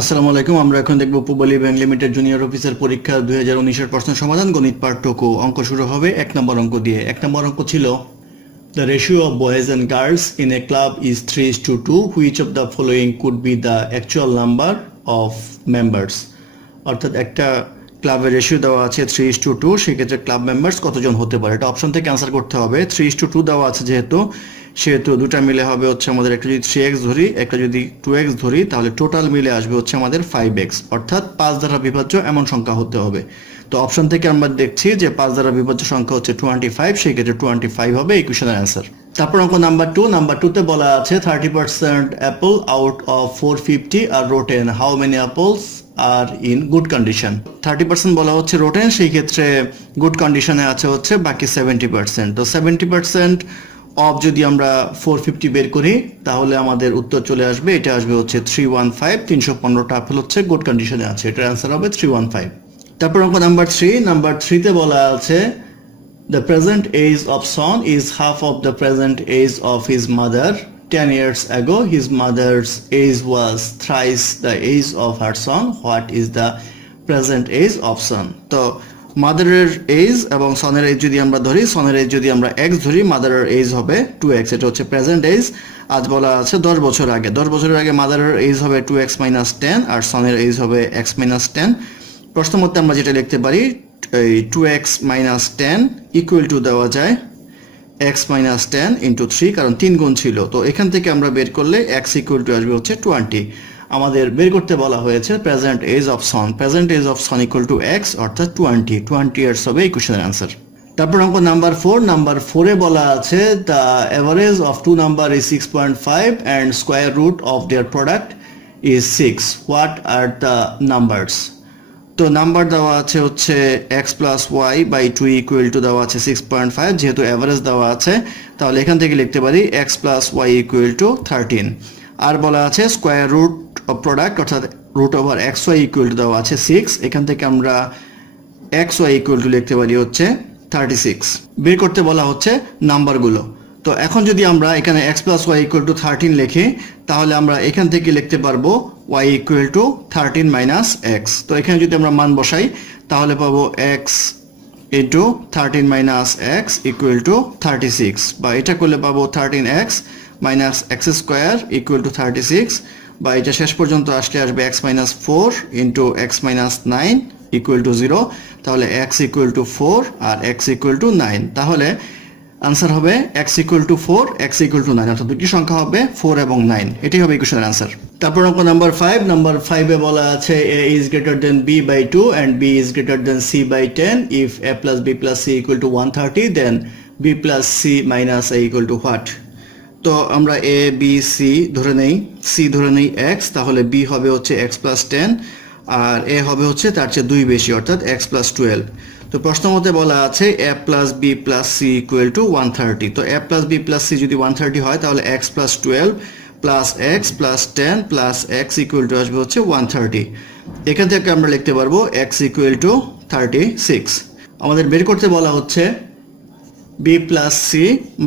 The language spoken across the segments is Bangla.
আসসালামু আলাইকুম। আমরা এখন দেখব Pubali bank limited junior officer পরীক্ষা 2019 এর প্রশ্ন সমাধান, গণিত পার্ট টুকু। অঙ্ক শুরু হবে 1 নম্বর অঙ্ক দিয়ে। 1 নম্বর অঙ্ক ছিল the ratio of boys and girls in a club is 3:2, which of the following could be the actual number of members. অর্থাৎ একটা ক্লাবের রেশিও দেওয়া আছে 3:2, সেক্ষেত্রে ক্লাব মেম্বার্স কতজন হতে পারে, এটা অপশন থেকে অ্যান্সার করতে হবে। 3:2 দেওয়া আছে সেহেতু দুটা মিলে হবে হচ্ছে আমাদের, একটা যদি 3x ধরি, একটা যদি 2x ধরি, তাহলে টোটাল মিলে আসবে হচ্ছে আমাদের 5x, অর্থাৎ 5 দ্বারা বিভাজ্য এমন সংখ্যা হতে হবে। তো অপশন থেকে আমরা দেখছি যে 5 দ্বারা বিভাজ্য সংখ্যা হচ্ছে 25, সেই ক্ষেত্রে 25 হবে এই কোশ্চেনের অ্যান্সার। তারপর অঙ্ক নাম্বার 2তে বলা আছে 30% apple out of 450 are rotten, how many apples are in good condition. 30% বলা হচ্ছে রোটেন, সেই ক্ষেত্রে গুড কন্ডিশনে আছে হচ্ছে বাকি 70%। তো 70% অফ যদি আমরা 450 বের করি তাহলে আমাদের উত্তর চলে আসবে, এটা আসবে হচ্ছে 315। 315টা আপেল হচ্ছে গুড কন্ডিশনে আছে, এটার অ্যান্সার হবে 315। তারপর অঙ্ক নাম্বার 3তে বলা আছে the present age of son is half of the present age of his mother. 10 years ago his mother's age was thrice the age of her son. What is the present age of son? তো মাদারের এজ এবং সনের এজ যদি আমরা ধরি, সনের এজ যদি আমরা x ধরি, মাদারের এজ হবে 2x, এটা হচ্ছে প্রেজেন্ট এজ। আজ বলা আছে 10 বছর আগে, 10 বছরের আগে মাদারের এজ হবে 2x - 10 আর সনের এজ হবে x - 10। প্রশ্ন মতে আমরা যেটা লিখতে পারি, এই 2x - 10 ইকুয়াল টু দেওয়া যায় x - 10 ইন্টু 3, কারণ 3 গুণ ছিল। তো এখান থেকে আমরা বের করলে x ইকুয়াল টু আসবে হচ্ছে 20। আমাদের বের করতে বলা হয়েছে present age of son, present age of son equal to x, অর্থাৎ 20 ইয়ার্স হবে এই কোশ্চেনের অ্যান্সার। তারপর অঙ্ক নাম্বার 4 বলা আছে the average of two number is 6.5 and square root of their product is 6, what are the numbers. তো নাম্বার দেওয়া আছে হচ্ছে x plus Y by 2 equal to দেওয়া আছে 6.5, যেহেতু অ্যাভারেজ দেওয়া আছে তাহলে এখান থেকে লিখতে পারি x plus Y equal to 13। আর বলা আছে স্কোয়ার রুট অফ প্রোডাক্ট, অর্থাৎ root over X Y equal to দেওয়া আছে 6, এখান থেকে আমরা এক্স ওয়াই ইকুয়াল টু লিখতে পারি হচ্ছে 36। বের করতে বলা হচ্ছে নাম্বারগুলো। তো এখন যদি আমরা এখানে x plus Y equal to 13 লিখি, তাহলে আমরা এখান থেকে লিখতে পারবো y equal to 13 minus X. তো এখানে যদি আমরা মান বসাই তাহলে পাবো x into 13 minus X equal to 36, বা এটা করলে পাবো 13x minus X square equal to 36, বা এটা শেষ পর্যন্ত আসবে x minus 4 into x minus 9 equal to 0। তাহলে x equal to 4 R x equal two 9, তাহলে আনসার হবে x equal to 4, x equal two 9, অর্থাৎ দুটি সংখ্যা হবে 4 এবং 9, এটাই হবে ইকুয়েশনের আনসার। তারপর অঙ্ক নাম্বার 5 বলা আছে a is greater than b by 2 and b is greater than c by 10. If a plus b plus c equal to 130, then b plus c minus a equal to what? তো আমরা a b c ধরে নেই, c ধরে নেই x, তাহলে b হবে হচ্ছে x plus 10 আর a হবে হচ্ছে তার চেয়ে 2 বেশি, অর্থাৎ x plus 12। তো প্রশ্ন মতে বলা আছে a plus b plus c equal to 130। তো a plus b plus c যদি 130 হয় তাহলে x plus 12 plus x plus 10 plus x equal to আসবে হচ্ছে 130। এখান থেকে আমরা লিখতে পারবো x equal to 36। আমাদের বের করতে বলা হচ্ছে b plus c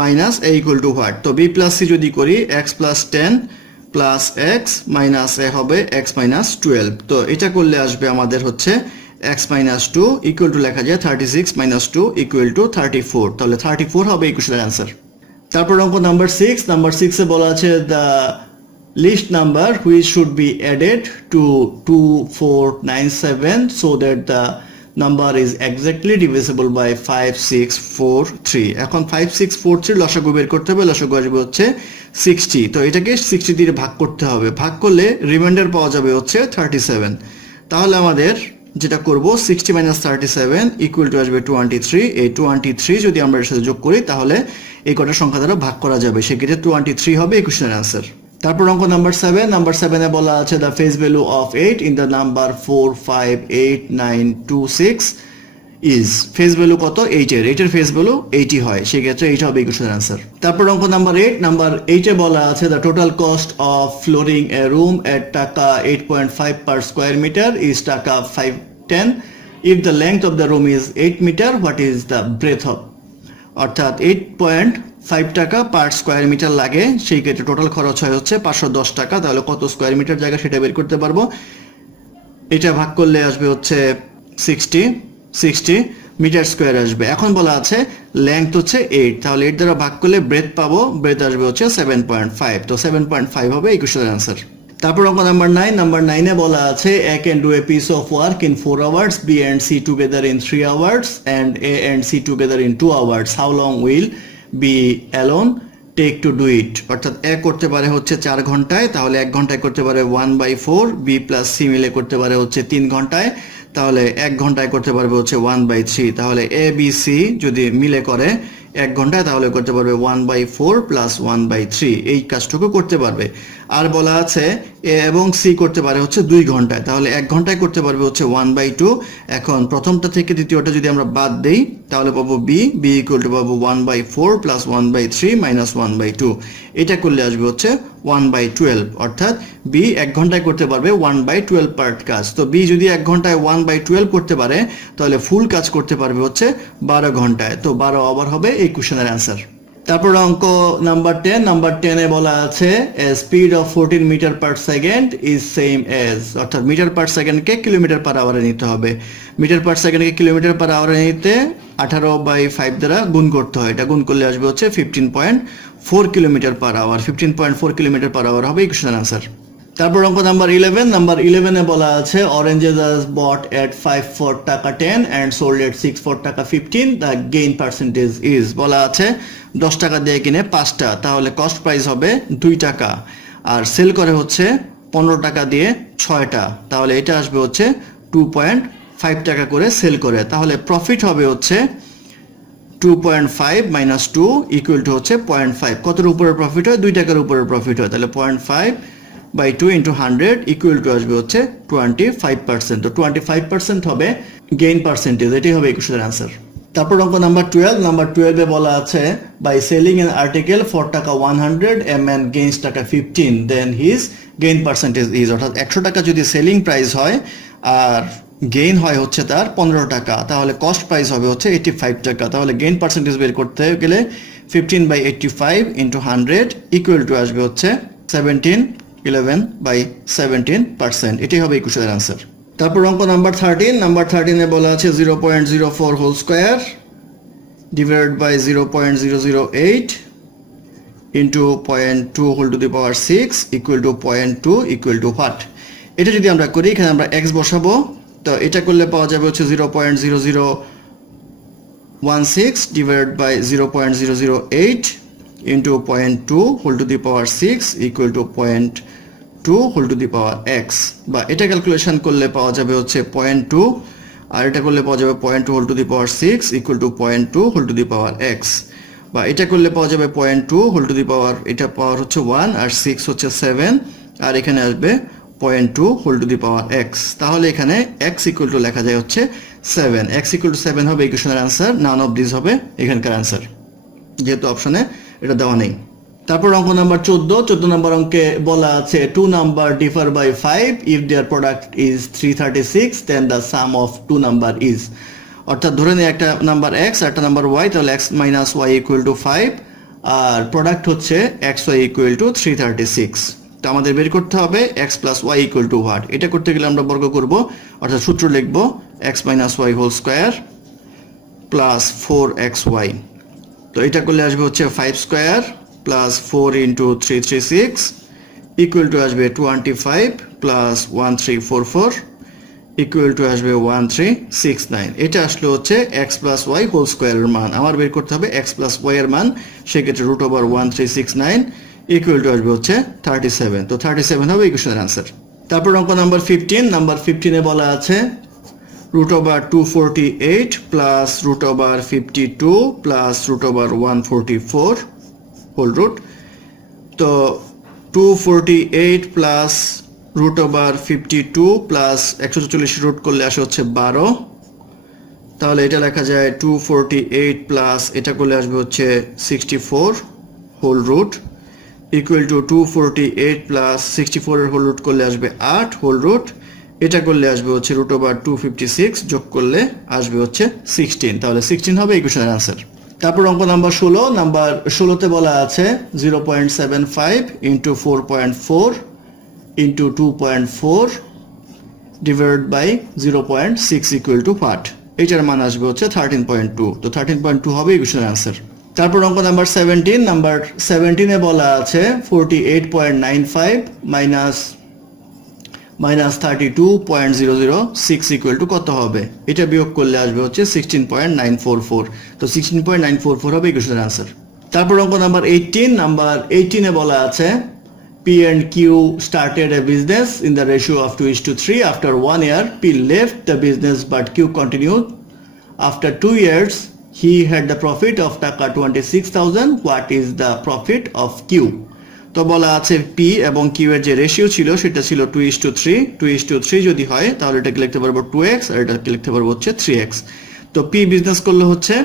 minus a equal to what? তো b plus c যদি করি x plus 10 plus x minus a হবে x minus 12। তো এটা করলে আসবে আমাদের হচ্ছে x minus 2 equal to লেখা যায় 36 minus 2 equal to 34, তাহলে 34 হবে এই কোশ্চেনের অ্যান্সার। তারপর অঙ্ক নাম্বার 6 বলা আছে the least number which should be added to 2497 so that the number is exactly divisible by 5643। এখন 5643 লসাগু বের করতে হবে, লসাগু আসবে হচ্ছে 60। তো এটাকে 60 দিয়ে ভাগ করতে হবে, ভাগ করলে রিমাইন্ডার পাওয়া যাবে হচ্ছে 37। তাহলে আমাদের যেটা করব 60 মাইনাস 37 ইকুয়াল টু আসবে 23। এই 23 যদি আমরা এর সাথে যোগ করি তাহলে এই কটা সংখ্যা দ্বারা ভাগ করা যাবে, সেক্ষেত্রে 23 হবে এই কোশ্চেনের অ্যান্সার। তারপর অঙ্ক নাম্বার 7 বলা আছে the face value of 8 in the number 4588926 is, face value কত 8 এর ফেস ভ্যালু 80 হয়, সেক্ষেত্রে এইটা হবে এই কোশ্চেনের অ্যান্সার। তারপর অঙ্ক নাম্বার 8 বলা আছে the total cost of flooring a room at টাকা 8.5 পার স্কোয়ার মিটার ইজ টাকা 510। If the length of the room is 8 metre, what is the breadth of, অর্থাৎ 8.5 টাকা পার স্কোয়ার মিটার লাগে, সেই ক্ষেত্রে টোটাল খরচ হয় হচ্ছে 510 টাকা। তাহলে কত স্কোয়ার মিটার জায়গা সেটা বের করতে পারবো। এটা ভাগ করলে আসবে হচ্ছে 60 মিটার স্কোয়ার আসবে। এখন বলা আছে লেংথ হচ্ছে 8, তাহলে 8 দ্বারা ভাগ করলে ব্রেথ পাবো, ব্রেথ আসবে হচ্ছে 7.5, তো 7.5 হবে এই কোশ্চেনের অ্যান্সার। তারপর অঙ্ক নাম্বার 9, নাম্বার 9-এ বলা আছে A can do a piece of work in 4 hours, B and C together in 3 hours and A and C together in 2 hours. How long will B alone take to do it? অর্থাৎ A করতে পারে হচ্ছে 4 ঘন্টায়, তাহলে 1 ঘন্টায় করতে পারে 1/4, B প্লাস C মিলে করতে পারে হচ্ছে 3 ঘন্টায়, তাহলে 1 ঘন্টায় করতে পারবে হচ্ছে 1/3, তাহলে A B C যদি মিলে করে 1 ঘন্টায় তাহলে করতে পারবে 1/4 প্লাস 1/3, এই কাজটুকু করতে পারবে। আর বলা আছে এ এবং সি করতে পারে হচ্ছে 2 ঘন্টায়, তাহলে 1 ঘন্টায় করতে পারবে হচ্ছে 1/2। এখন প্রথমটা থেকে দ্বিতীয়টা যদি আমরা বাদ দেই তাহলে পাবো বি ইকুয়াল টু পাবো 1/4 প্লাস 1/3 মাইনাস 1/2, এটা করলে আসবে হচ্ছে 1/12, অর্থাৎ বি 1 ঘন্টায় করতে পারবে 1/12 পার্ট কাজ। তো বি যদি 1 ঘন্টায় 1/12 করতে পারে তাহলে ফুল কাজ করতে পারবে হচ্ছে 12 ঘন্টায়, তো 12 ওভার হবে এই কোশ্চেনের অ্যান্সার। তারপর অঙ্ক নাম্বার 10, নাম্বার 10-এ বলা আছে speed of 14 metre per second is same as, অর্থাৎ মিটার পার সেকেন্ডকে কিলোমিটার পার আওয়ারে নিতে হবে। মিটার পার সেকেন্ডকে কিলোমিটার পার আওয়ারে নিতে 18/5 দ্বারা গুণ করতে হয়, এটা গুণ করলে আসবে হচ্ছে 15.4 kilometre per hour, 15.4 kilometre per hour হবে এই কোশ্চেনের অ্যান্সার। তারপর অঙ্ক নাম্বার 11, নাম্বার 11-এ বলা আছে oranges us bot at 5 for টাকা 10 and sold at 6 for টাকা 15, the gain percentage is, বলা আছে 10 টাকা দিয়ে কিনে 5টা, তাহলে কস্ট প্রাইস হবে 2 টাকা, আর সেল করে হচ্ছে 15 টাকা দিয়ে 6টা, তাহলে এটা আসবে হচ্ছে 2.5 টাকা করে সেল করে, তাহলে প্রফিট হবে হচ্ছে 2.5 মাইনাস 2 ইকুয়াল টু হচ্ছে 0.5, কতর উপরে প্রফিট হয়? 2 টাকার উপরে প্রফিট হয়, তাহলে 0.5/2 ইন্টু 100 ইকুয়াল টু আসবে হচ্ছে 25%, তো 25% হবে গেইন পার্সেন্টেজ, এটাই হবে এই কোশ্চেনের অ্যান্সার। তারপর অঙ্ক নাম্বার 12, নাম্বার 12-এ বলা আছে by selling an article for taka 100 a man gains taka 15, then his gain percentage is, অর্থাৎ 100 টাকা যদি সেলিং প্রাইস হয় আর গেইন হয় হচ্ছে তার 15 টাকা, তাহলে কস্ট প্রাইস হবে হচ্ছে 85 টাকা, তাহলে গেইন পার্সেন্টেজ বের করতে গেলে 15/85 ইন্টু 100 ইকুয়াল টু আসবে হচ্ছে 11/17%, এটাই হবে এই কোশ্চেনের অ্যান্সার। তারপর অঙ্ক নাম্বার 13, নাম্বার 13-এ বলা আছে 0.04 whole square divided by 0.008 into 0.2 whole to the power 6 equal to 0.2 equal to what? এটা যদি আমরা করি এখানে আমরা এক্স বসাবো, তো এটা করলে পাওয়া যাবে হচ্ছে 0.0016 divided by 0.008 into 0.2 whole to the power 6 equal to 0.2 whole to the power x, বা এটা ক্যালকুলেশন করলে পাওয়া যাবে হচ্ছে 0.2, আর এটা করলে পাওয়া যাবে 0.2 whole to the power 6 equal to 0.2 whole to the power x, বা এটা করলে পাওয়া যাবে 0.2 হোল টু দি পাওয়ার, এটা পাওয়ার হচ্ছে 1 আর 6 হচ্ছে 7, আর এখানে আসবে 0.2 whole to the power x, তাহলে এখানে এক্স ইকুয়াল টু লেখা যায় হচ্ছে 7, এক্স ইকুয়াল টু 7 হবে এই কোশ্চেনের অ্যান্সার, নান অফ দিস হবে এখানকার অ্যান্সার, যেহেতু অপশনে এটা দেওয়া নেই। তারপর অঙ্ক নাম্বার 14 নম্বর অঙ্কে বলা আছে 2 number differ by 5 if their product is 336 then the sum of 2 number is, অর্থাৎ ধরে নিই একটা নাম্বার এক্স আর একটা নাম্বার ওয়াই, তাহলে x minus y equal to 5 আর প্রোডাক্ট হচ্ছে এক্স ওয়াই ইকুয়াল টু 336, তো আমাদের বের করতে হবে x plus Y equal to what? এটা করতে গেলে আমরা বর্গ করব, অর্থাৎ সূত্র লিখব x minus y whole square plus 4xy, তো এটা করলে আসবে হচ্ছে 5 square plus 4 into 336 equal to আসবে 25 প্লাস 1344 ইকুয়াল টু আসবে 1369, এটা আসলে হচ্ছে এক্স প্লাস ওয়াই হোল স্কোয়ারের মান, আমার বের করতে হবে এক্স প্লাস ওয়াই এর মান, সেক্ষেত্রে রুট ওভার 1369 ইকুয়াল টু আসবে হচ্ছে 37, তো 37 হবে এই কোশ্চেনের অ্যান্সার। তারপর অঙ্ক নাম্বার 15, নাম্বার 15-এ বলা আছে root over 248 plus root over 52 plus root over 144 whole root, তো 248 plus root over 52 plus 144 root করলে আসে হচ্ছে 12, তাহলে এটা লেখা যায় 248 প্লাস এটা করলে আসবে হচ্ছে 64 whole root equal to 248 plus 64 এর হোল রুট করলে আসবে 8 হোল রুট, এটা করলে আসবে হচ্ছে রুট ওভার 256 যোগ করলে আসবে হচ্ছে 16, তাহলে 16 হবে এই কোশ্চেনের অ্যান্সার। তারপর অঙ্ক নাম্বার 16, নাম্বার 16-তে বলা আছে 0.75 into 4.4 into 2.4 divided by 0.6 equal to what? এটার মান আসবে হচ্ছে 13.2। তো 13.2 হবে ইকুয়েশনের অ্যান্সার। তারপর অঙ্ক নাম্বার 17। নাম্বার 17-এ বলা আছে 48.95 মাইনাস 32.006 ইকুয়াল টু কত হবে? এটা বিয়োগ করলে আসবে হচ্ছে 16.944। তো 16.944 হবে ইকুয়েশনের অ্যান্সার। তারপর অঙ্ক নাম্বার 18। নাম্বার 18-এ বলা আছে P and Q started a business in the ratio of 2:3. After 1 year, P left the business but Q continued. After 2 years, he had the profit of টাকা 26,000. What is the profit of Q? তো বলা আছে P এবং Q এর যে রেশিও ছিল সেটা ছিল 2:3। 2:3 যদি হয় তাহলে এটাকে লিখতে পারবো 2x আর এটাকে লিখতে পারবো হচ্ছে 3x। তো P বিজনেস করলে হচ্ছে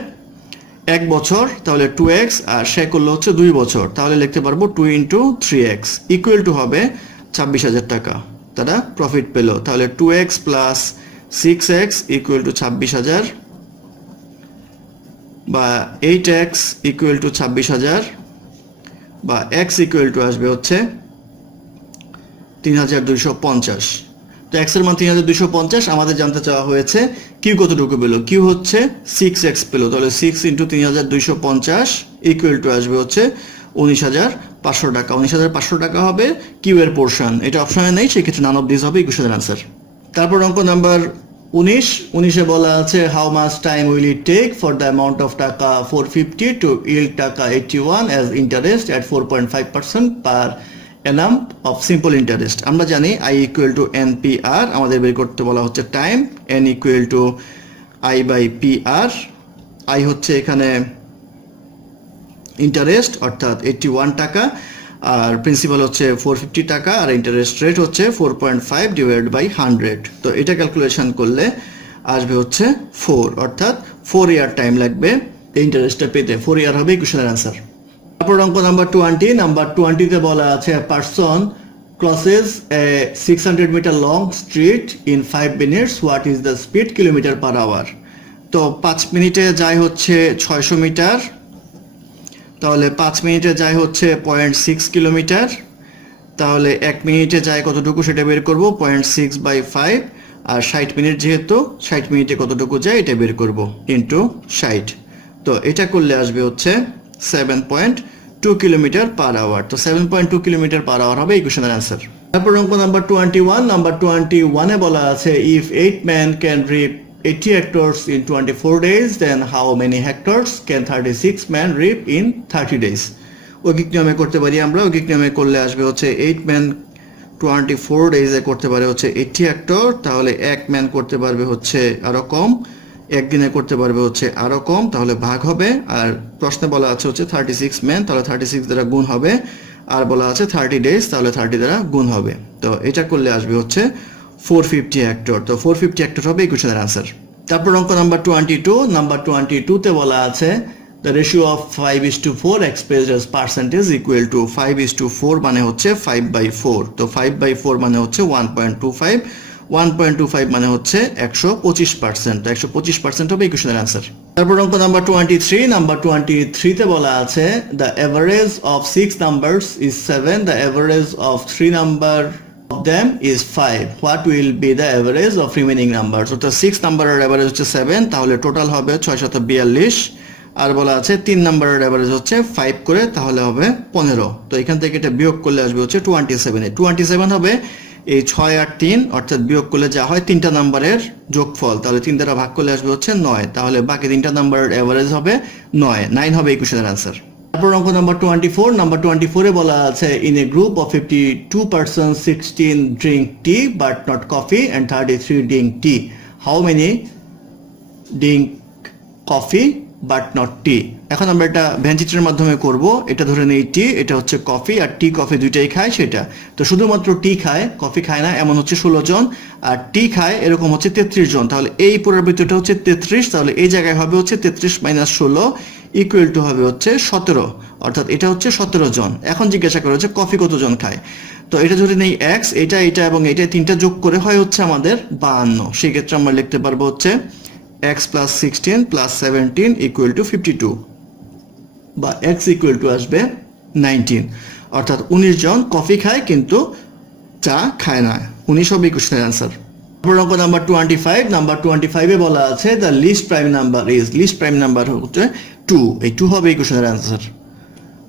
1 বছর, তাহলে 2x, আর সে করলে হচ্ছে 2 বছর, তাহলে লিখতে পারবো 2 × 3x ইকুয়াল টু হবে 26,000 টাকা তারা প্রফিট পেল। তাহলে 2x plus 6x equal to 26,000 বা 8x ইকুয়াল টু 26,000 বা x ইকুয়াল টু আসবে হচ্ছে 3,250। তো x এর মান 3,250। আমাদের জানতে চাওয়া হয়েছে q কতটুকু পেল? q হচ্ছে 6x পেল, তাহলে 6 × 3,250 ইকুয়াল টু আসবে হচ্ছে 19,500 টাকা। 19,500 টাকা হবে q এর পোর্শন। এটা অপশনে নেই, সেক্ষেত্রে নান অফ দিস হবে ইকুয়েশনের অ্যান্সার। তারপর অঙ্ক নাম্বার 19-এ বলা আছে how much time will it take for the amount of taka 450 to yield taka 81 as interest at 4.5% per annum of simple interest। আমরা জানি I equal to NPR, আমাদের বের করতে বলা হচ্ছে time, N equal to I by PR। I হচ্ছে এখানে ইন্টারেস্ট অর্থাৎ 81 টাকা, আর প্রিন্সিপাল হচ্ছে 450 টাকা, আর ইন্টারেস্ট রেট হচ্ছে 4.5 ডিভাইডেড বাই 100। তো এটা ক্যালকুলেশন করলে আসবে হচ্ছে 4, অর্থাৎ 4 ইয়ার টাইম লাগবে এই ইন্টারেস্টটা পেতে। 4 ইয়ার হবে ইকুয়েশনের অ্যান্সার। তারপর অঙ্ক নাম্বার 20। নাম্বার 20-তে বলা আছে person crosses a 600 meter long street in 5 minutes. What is the speed kilometre per hour? তো 5 মিনিটে যায় হচ্ছে 600 মিটার, তাহলে 5 মিনিটে যায় হচ্ছে 0.6 কিলোমিটার, তাহলে 1 মিনিটে যায় কতটুকু সেটা বের করব 0.6 বাই 5, আর 60 মিনিট যেহেতু 60 মিনিটে কতটুকু যায় এটা বের করব ইন্টু 60। তো এটা করলে আসবে হচ্ছে 7.2 কিলোমিটার পার আওয়ার। তো 7.2 কিলোমিটার পার আওয়ার হবে ইকুয়েশনের অ্যান্সার। তারপর অঙ্ক নাম্বার 21। নাম্বার 21-এ বলা আছে if 8 men can reap 80 hectares in 24 days, then how many hectares can 36 men reap in 30 days? ঐকিক নিয়মে করতে পারি আমরা। ঐকিক নিয়মে করলে আসবে হচ্ছে 8 men 24 ডেজে করতে পারে হচ্ছে 80 হেক্টর, তাহলে 1 ম্যান করতে পারবে হচ্ছে আরো কম, একদিনে করতে পারবে হচ্ছে আরো কম, তাহলে ভাগ হবে। আর প্রশ্নে বলা আছে হচ্ছে 36 ম্যান, তাহলে 36 দ্বারা গুণ হবে, আর বলা আছে 30 ডেজ, তাহলে 30 দ্বারা গুণ হবে। তো এটা করলে আসবে হচ্ছে 450 হেক্টর। তো 450 হেক্টর হবে ইকুয়েশনের আনসার। তারপর অঙ্ক নাম্বার 22। নাম্বার 22-তে বলা আছে the ratio of 5:4 expressed as percentage equal to 5:4 মানে হচ্ছে 5/4। তো 5/4 মানে হচ্ছে 1.25, 1.25 মানে হচ্ছে 125%। তো 125% হবে ইকুয়েশনের আনসার। তারপর অঙ্ক নাম্বার 23। নাম্বার 23-তে বলা আছে the average of 6 numbers is 7, the average of 3 number of them is 5, what will be the average of remaining numbers? তো 6 নাম্বারের এভারেজ হচ্ছে 7, তাহলে টোটাল হবে 642, আর বলা আছে 3 নাম্বারের এভারেজ হচ্ছে 5 করে, তাহলে হবে 15। তো এখান থেকে এটা বিয়োগ করলে আসবে হচ্ছে 27। 27 হবে এই 6 আর 3, অর্থাৎ বিয়োগ করলে যা হয় 3টা নাম্বারের যোগফল, তাহলে 3 দ্বারা ভাগ করলে আসবে হচ্ছে 9, তাহলে বাকি 3টা নাম্বারের এভারেজ হবে 9 হবে ইকুয়েশনের আনসার। তারপর অঙ্ক নাম্বার 24। নাম্বার 24-এ বলা আছে in a group of 52 persons 16 drink tea but not coffee and 33 drink tea, how many drink coffee but not tea? এখন আমরা এটা ভ্যানচিত্রের মাধ্যমে করব। এটা ধরে নেই টি, এটা হচ্ছে কফি, আর টি কফি দুইটাই খায় সেটা। তো শুধুমাত্র টি খায়, কফি খায় না, এমন হচ্ছে 16 জন, আর টি খায় এরকম হচ্ছে 33 জন। তাহলে এই পুনরাবৃত্তিটা হচ্ছে 33, তাহলে এই জায়গায় হবে হচ্ছে 33 - 16 ইকুয়াল টু হবে হচ্ছে 17, অর্থাৎ এটা হচ্ছে 17 জন। এখন জিজ্ঞাসা করা হচ্ছে কফি কতজন খায়। তো এটা ধরে নেই এক্স, এটা এবং এটা তিনটা যোগ করে হয় হচ্ছে আমাদের 52। সেই ক্ষেত্রে আমরা লিখতে পারবো হচ্ছে x plus 16 plus 17 equal to 52, বা x equal to আসবে 19, অর্থাৎ 19 জন কফি খায় কিন্তু চা খায় না। 19 হবে ইকুয়েশনের অ্যান্সার। অঙ্ক নাম্বার 25, নাম্বার 25 এ বলা আছে দ্য লিস্ট প্রাইম নাম্বার হচ্ছে 2। এই 2 হবে এই কোশ্চেনের অ্যান্সার।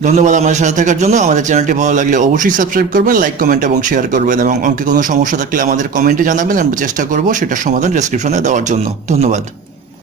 ধন্যবাদ আমাদের সাথে থাকার জন্য। আমাদের চ্যানেলটি ভালো লাগলে অবশ্যই সাবস্ক্রাইব করবেন, লাইক, কমেন্ট এবং শেয়ার করবেন, এবং অঙ্কে কোনো সমস্যা থাকলে আমাদের কমেন্টে জানাবেন, আমরা চেষ্টা করব সেটার সমাধান ডেসক্রিপশনে দেওয়ার জন্য। ধন্যবাদ।